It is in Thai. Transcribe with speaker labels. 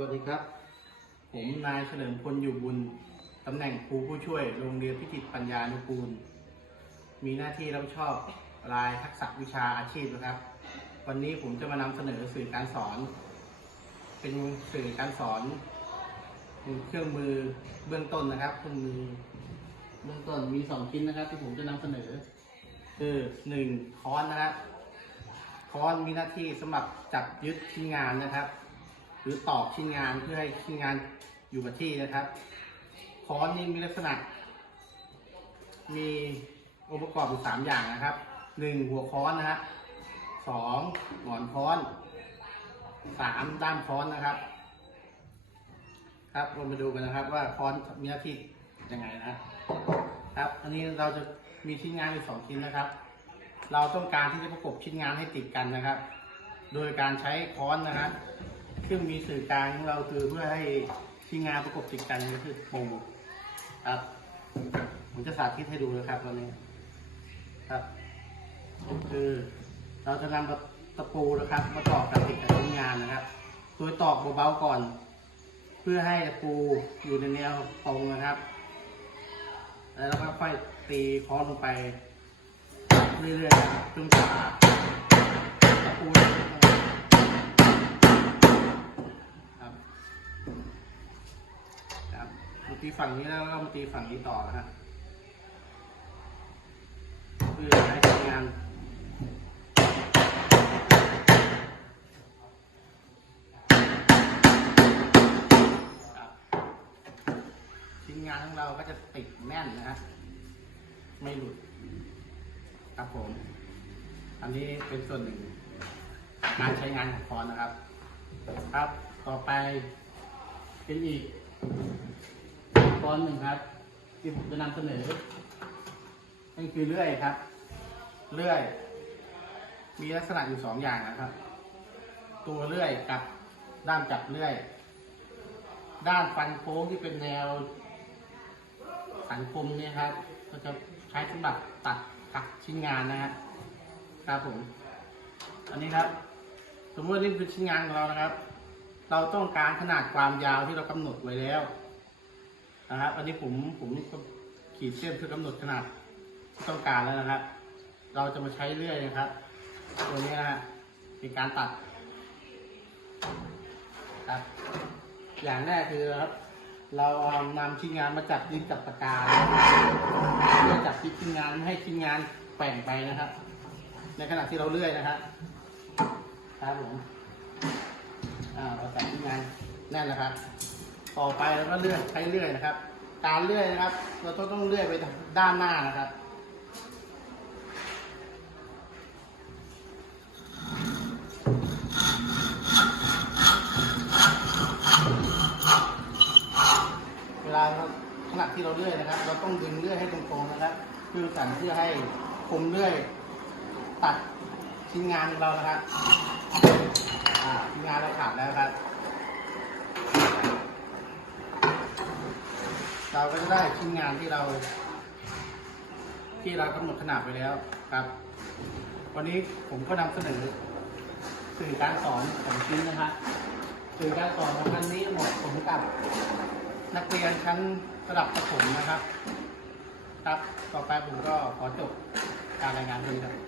Speaker 1: วัสดีครับ ผมนายเฉลิมพลอยู่บุญ ตำแหน่งครูผู้ช่วยโรงเรียนพิจิตรปัญญานุกูล มีหน้าที่รับผิดชอบรายทักษะวิชาอาชีพนะครับ วันนี้ผมจะมานำเสนอสื่อการสอน เป็นสื่อการสอนเครื่องมือเบื้องต้นนะครับเครื่องมือเบื้องต้นมีสองชิ้นนะครับ ที่ผมจะนำเสนอ คือหนึ่งค้อนนะครับค้อนมีหน้าที่สำหรับจับยึดชิ้นงานนะครับ รือตอกชิ้นงานเพื่อให้ชิ้นงานอยู่กับที่นะครับค้อนนี่มีลักษณะ มีองค์ประกอบอยู่สามอย่างนะครับหนึ่งหัวค้อนนะฮะสองหงอนค้อนสามด้ามค้อนนะครับ ครับเรามาดูกันนะครับ ว่าค้อนมีหน้าที่ยังไงนะครับครับอันนี้เราจะมีชิ้นงานอยู่สองชิ้นนะครับ เราต้องการที่จะประกบชิ้นงานให้ติดกันนะครับ โดยการใช้ค้อนนะครับ ซึ่งมีสื่อกลางของเราคือเพื่อให้ชิ้นงานประกบติดกันก็คือปูครับ ผมจะสาธิตให้ดูนะครับตอนนี้ครับคือเราจะนำตะปูนะครับ มาตอกกับติดกับชิ้นงานนะครับ โดยตอกเบาๆก่อน เพื่อให้ตะปูอยู่ในแนวตรงนะครับ แล้วก็ค่อยตีค้อนลงไปเรื่อยๆจนกว่าตะปูจะติดลงครับครับมา ตีฝั่งนี้แล้วก็มาตีฝั่งนี้ต่อนะฮะเพื่อให้ทำงานชิ้นงานของเราก็จะติดแน่นนะฮะไม่หลุดครับผม อันนี้เป็นส่วนหนึ่งการใช้งานของคอนนะครับ ครับ ต่อไปเป็นอีก คอนหนึ่งครับ ที่ผมจะนำเสนอนั่นคือเลื่อยครับ เลื่อย มีลักษณะอยู่สองอย่างนะครับ ตัวเลื่อยกับ ด้ามจับเลื่อย ด้านฟันโค้งที่เป็นแนว สันคมเนี่ยครับ ก็จะใช้สำหรับตัดตัดชิ้นงานนะฮะครับผม อันนี้ครับ สมมติว่านี่คือชิ้นงานของเรานะครับ เราต้องการขนาดความยาวที่เรากำหนดไว้แล้ว นะครับอันนี้ผมผมขีดเส้นเพื่อกำหนดขนาดที่ต้องการแล้วนะครับ เราจะมาใช้เลื่อยนะครับ ตัวนี้นะฮะเป็นการตัดครับอย่างแรกคือครับ เรานำชิ้นงานมาจับยึดกับปากกาเพื่อจับชิ้นงานไม่ให้ชิ้นงานแกว่งไปนะครับ ในขณะที่เราเลื่อยนะครับครับผมอ่าเราจับชิ้นงานแน่นนะครับ ต่อไปเราก็เลื่อยใช้เลื่อยนะครับ การเลื่อยนะครับ เราต้องต้องเลื่อยไปด้านหน้านะครับเวลาเราขณะที่เราเลื่อยนะครับ เราต้องดึงเลื่อยให้ตรงๆนะครับเพื่อสั่นเพื่อให้คมเลื่อย ตัดชิ้นงานของเรานะครับชิ้นงานเราขาดแล้วครับ เราก็จะได้ชิ้นงานที่เรา ที่เรากำหนดขนาดไปแล้วครับ วันนี้ผมก็นำเสนอสื่อการสอนของชิ้นนะครับสื่อการสอนของท่านนี้เหมาะสมกับนักเรียนชั้นระดับประถมนะครับ ครับต่อไปผมก็ขอจบการรายงานเพียงเท่านี้ครับ